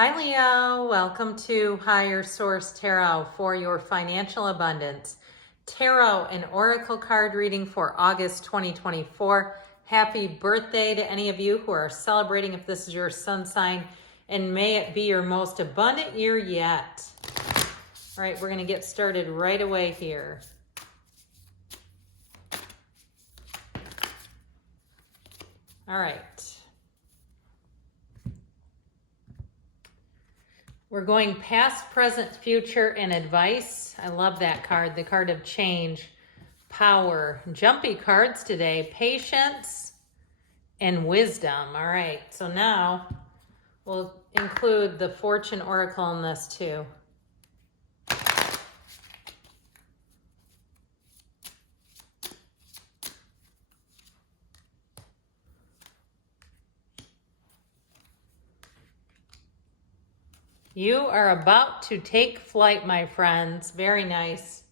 Hi Leo, welcome to Higher Source Tarot for your financial abundance. Tarot and Oracle card reading for August 2024. Happy birthday to any of you who are celebrating if this is your sun sign, and may it be your most abundant year yet. All right, we're going to get started right away here. All right. We're going past, present, future, and advice. I love that card, the card of change, power. Jumpy cards today, patience and wisdom. All right, so now we'll include the fortune oracle in this too. You are about to take flight, my friends. Very nice.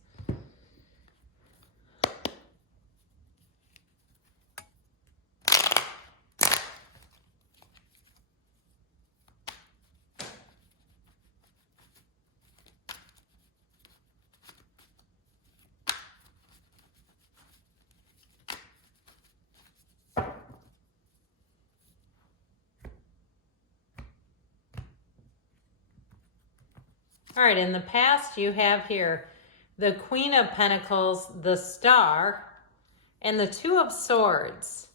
All right, in the past you have here the Queen of Pentacles, the Star, and the Two of Swords.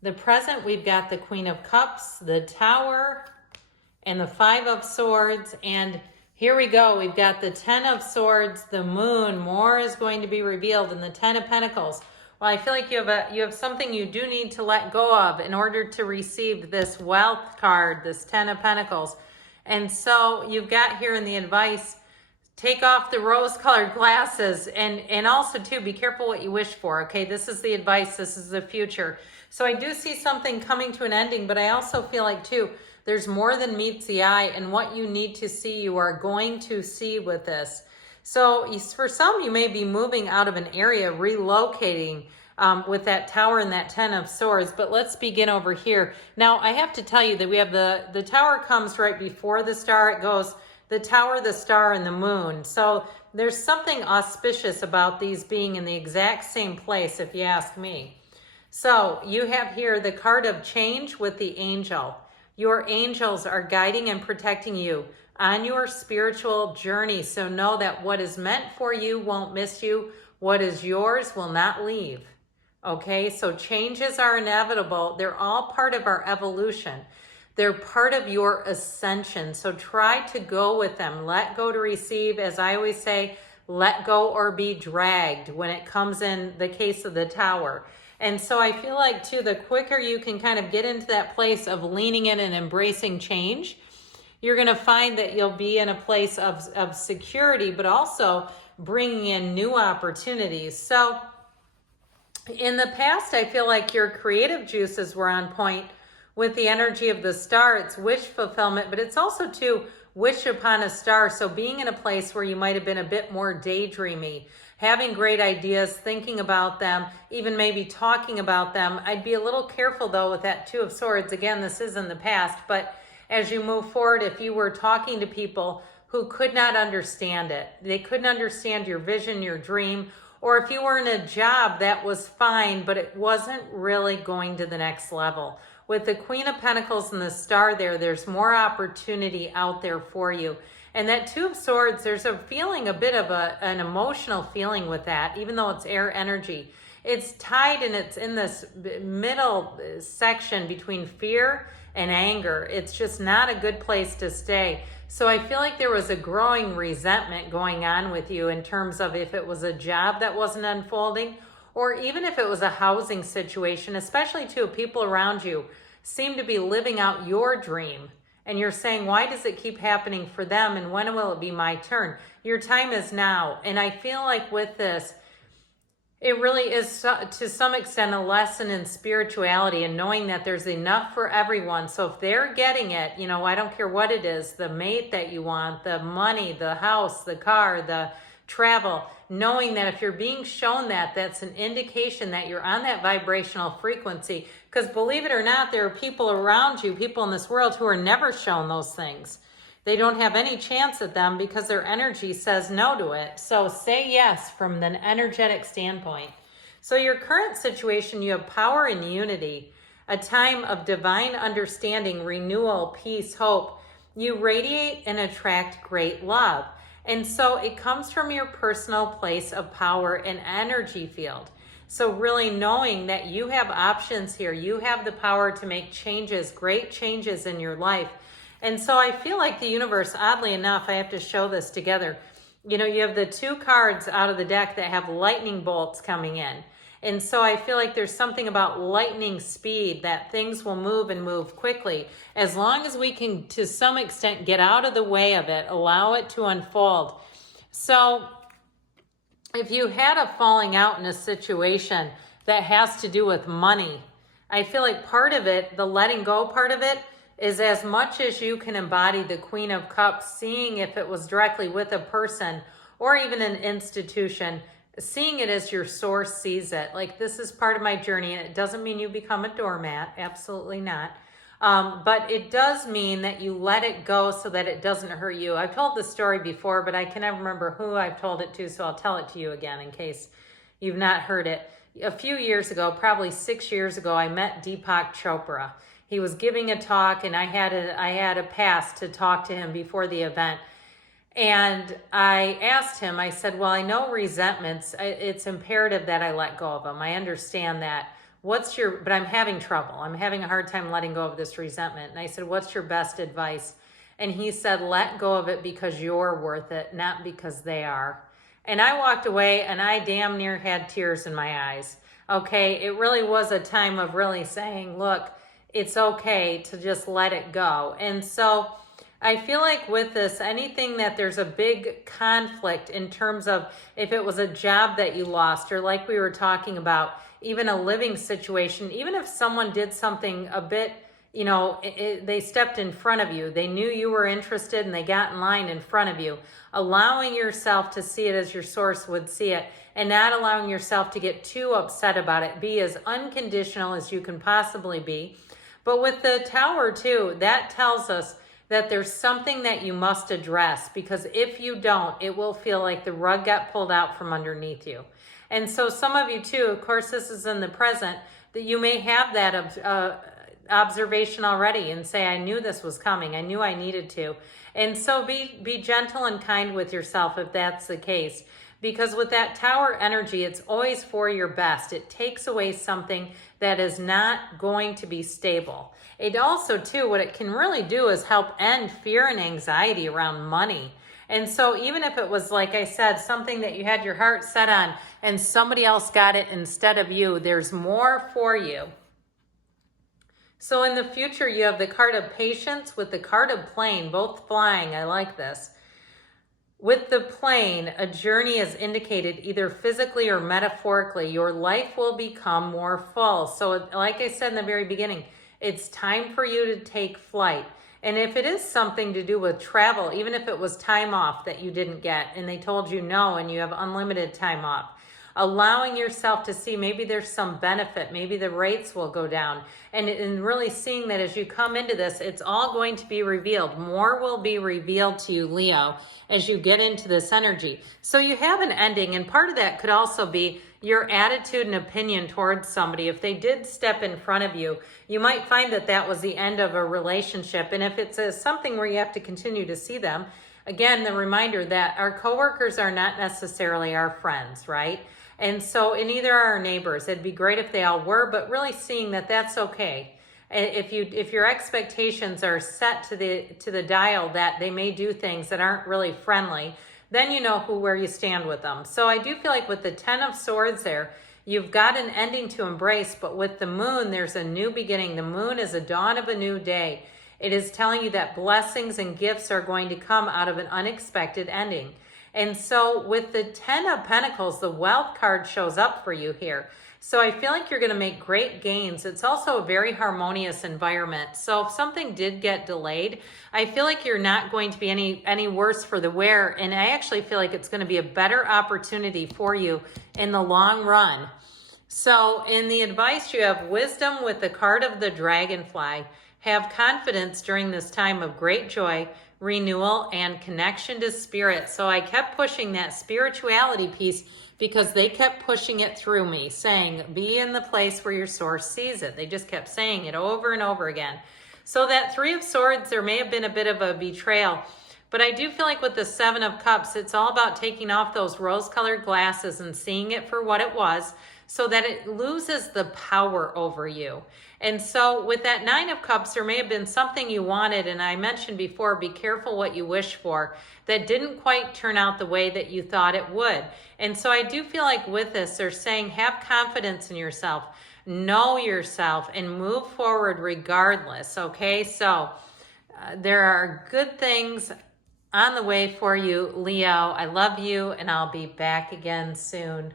The present, we've got the Queen of Cups, the Tower, and the Five of Swords. And here we go, we've got the Ten of Swords, the Moon. More is going to be revealed in the Ten of Pentacles. Well, I feel like you have something you do need to let go of in order to receive this wealth card, this Ten of Pentacles. And so you've got here in the advice, take off the rose-colored glasses, and also too, be careful what you wish for, okay? This is the advice, this is the future. So I do see something coming to an ending, but I also feel like too, there's more than meets the eye, and what you need to see, you are going to see with this. So for some, you may be moving out of an area, relocating, with that Tower and that Ten of Swords. But let's begin over here. Now, I have to tell you that we have the Tower comes right before the Star. It goes the Tower, the Star, and the Moon. So there's something auspicious about these being in the exact same place, if you ask me. So you have here the card of change with the angel. Your angels are guiding and protecting you on your spiritual journey. So know that what is meant for you won't miss you. What is yours will not leave. Okay, so changes are inevitable. They're all part of our evolution. They're part of your ascension. So try to go with them. Let go to receive. As I always say, let go or be dragged when it comes in the case of the Tower. And so I feel like too, the quicker you can kind of get into that place of leaning in and embracing change, you're going to find that you'll be in a place of security, but also bringing in new opportunities. So in the past, I feel like your creative juices were on point with the energy of the Star. It's wish fulfillment, but it's also too wish upon a star. So being in a place where you might have been a bit more daydreamy, having great ideas, thinking about them, even maybe talking about them. I'd be a little careful though with that Two of Swords. Again, this is in the past, but as you move forward, if you were talking to people who could not understand it, they couldn't understand your vision, your dream, or if you were in a job that was fine, but it wasn't really going to the next level. With the Queen of Pentacles and the Star there's more opportunity out there for you. And that Two of Swords, there's a feeling, a bit of an emotional feeling with that, even though it's air energy. It's tied and it's in this middle section between fear and anger. It's just not a good place to stay. So I feel like there was a growing resentment going on with you in terms of if it was a job that wasn't unfolding, or even if it was a housing situation, especially to people around you seem to be living out your dream. And you're saying, why does it keep happening for them? And when will it be my turn? Your time is now. And I feel like with this, it really is to some extent a lesson in spirituality and knowing that there's enough for everyone. So if they're getting it, you know, I don't care what it is, the mate that you want, the money, the house, the car, the travel, knowing that if you're being shown that, that's an indication that you're on that vibrational frequency. Because believe it or not, there are people around you, people in this world who are never shown those things. They don't have any chance at them because their energy says no to it. So say yes from an energetic standpoint. So your current situation, you have power and unity, a time of divine understanding, renewal, peace, hope. You radiate and attract great love. And so it comes from your personal place of power and energy field. So really knowing that you have options here, you have the power to make changes, great changes in your life. And so I feel like the universe, oddly enough, I have to show this together. You know, you have the two cards out of the deck that have lightning bolts coming in. And so I feel like there's something about lightning speed, that things will move and move quickly. As long as we can, to some extent, get out of the way of it, allow it to unfold. So if you had a falling out in a situation that has to do with money, I feel like part of it, the letting go part of it, is as much as you can embody the Queen of Cups, seeing if it was directly with a person or even an institution, seeing it as your source sees it. Like, this is part of my journey, and it doesn't mean you become a doormat, absolutely not. But it does mean that you let it go so that it doesn't hurt you. I've told this story before, but I can never remember who I've told it to, so I'll tell it to you again in case you've not heard it. A few years ago, probably 6 years ago, I met Deepak Chopra. He was giving a talk, and I had a pass to talk to him before the event. And I asked him, I said, well, I know resentments, it's imperative that I let go of them. I understand that. But I'm having trouble. I'm having a hard time letting go of this resentment. And I said, what's your best advice? And he said, let go of it because you're worth it, not because they are. And I walked away and I damn near had tears in my eyes. Okay, it really was a time of really saying, look, it's okay to just let it go. And so I feel like with this, anything that there's a big conflict in terms of if it was a job that you lost, or like we were talking about, even a living situation, even if someone did something a bit, you know, they stepped in front of you, they knew you were interested and they got in line in front of you, allowing yourself to see it as your source would see it, and not allowing yourself to get too upset about it. Be as unconditional as you can possibly be. But with the Tower too, that tells us that there's something that you must address, because if you don't, it will feel like the rug got pulled out from underneath you. And so some of you too, of course, this is in the present, that you may have that observation already and say, I knew this was coming. I knew I needed to. And so be gentle and kind with yourself if that's the case. Because with that Tower energy, it's always for your best. It takes away something that is not going to be stable. It also, too, what it can really do is help end fear and anxiety around money. And so even if it was, like I said, something that you had your heart set on and somebody else got it instead of you, there's more for you. So in the future, you have the card of Patience with the card of Plane, both flying. I like this. With the plane, a journey is indicated either physically or metaphorically. Your life will become more full. So like I said in the very beginning, it's time for you to take flight. And if it is something to do with travel, even if it was time off that you didn't get and they told you no and you have unlimited time off, allowing yourself to see maybe there's some benefit, maybe the rates will go down, and really seeing that as you come into this, it's all going to be revealed. More will be revealed to you, Leo, as you get into this energy. So you have an ending, and part of that could also be your attitude and opinion towards somebody. If they did step in front of you, you might find that that was the end of a relationship. And if it's something where you have to continue to see them, again, the reminder that our coworkers are not necessarily our friends, right? And so, and neither are our neighbors. It'd be great if they all were, but really seeing that that's okay. If your expectations are set to the dial that they may do things that aren't really friendly, then you know where you stand with them. So I do feel like with the 10 of Swords there, you've got an ending to embrace, but with the Moon, there's a new beginning. The Moon is a dawn of a new day. It is telling you that blessings and gifts are going to come out of an unexpected ending. And so with the 10 of Pentacles, the Wealth card shows up for you here. So I feel like you're going to make great gains. It's also a very harmonious environment. So if something did get delayed, I feel like you're not going to be any worse for the wear. And I actually feel like it's going to be a better opportunity for you in the long run. So in the advice, you have Wisdom with the card of the Dragonfly. Have confidence during this time of great joy. renewal, and connection to spirit. So I kept pushing that spirituality piece because they kept pushing it through me, saying, be in the place where your source sees it. They just kept saying it over and over again. So that Three of Swords, there may have been a bit of a betrayal, but I do feel like with the Seven of Cups, it's all about taking off those rose-colored glasses and seeing it for what it was so that it loses the power over you. And so with that Nine of Cups, there may have been something you wanted, and I mentioned before, be careful what you wish for, that didn't quite turn out the way that you thought it would. And so I do feel like with this, they're saying have confidence in yourself, know yourself, and move forward regardless, okay? So there are good things on the way for you, Leo. I love you, and I'll be back again soon.